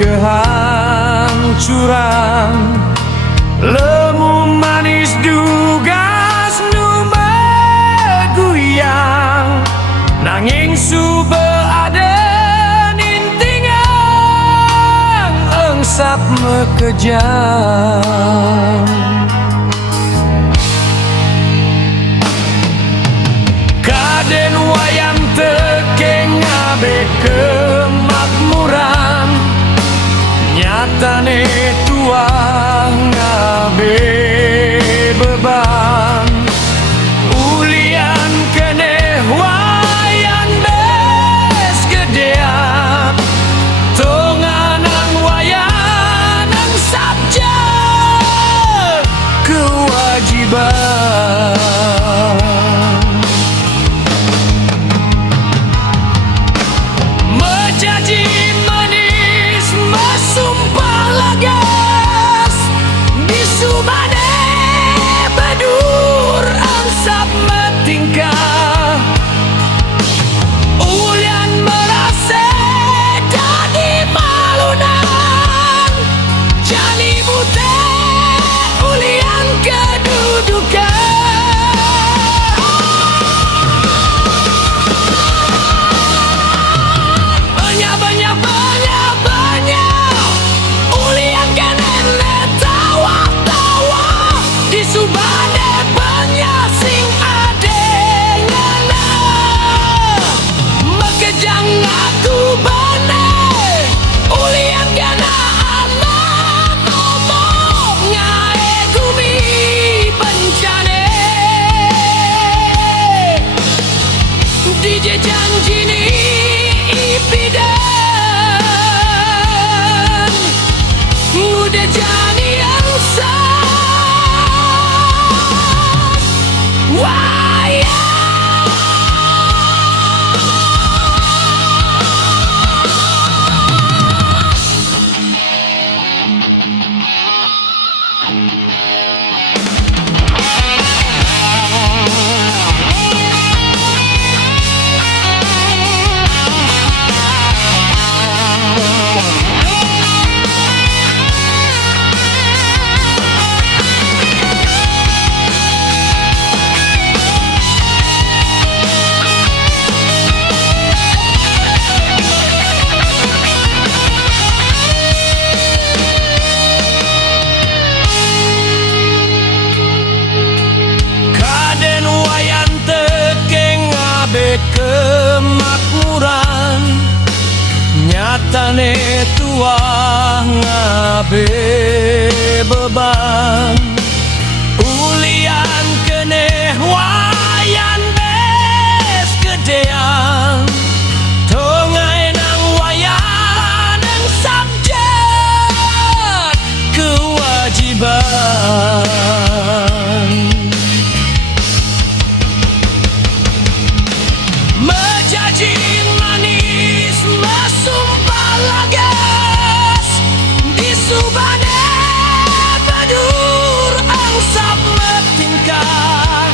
kehancuran. Lemu manis dugas nu meguyang, nanging sube ada nintingang engsap mekejang. Kaden wayang tekeng ngabe kemakmuran, nyatane tuang ngabe beban. Ulian keneh wayang bes gedean, tonganang wayanang sabja kewajiban. Mejaji manis mesumpah lagas, bisubane bedur ansap metingkah. Ulian merase dadi malunan, jani bute ulian kedudukan. Janjini ipidan udah jadi yang sah wayang. Kemakmuran, nyatane tuah ngabe beban. Ulian keneh wayan bes gedean, tongai nang wayanang sabjat kewajiban. Mejaji manis mesumpah lagas, disubane bedur angsap metingkah.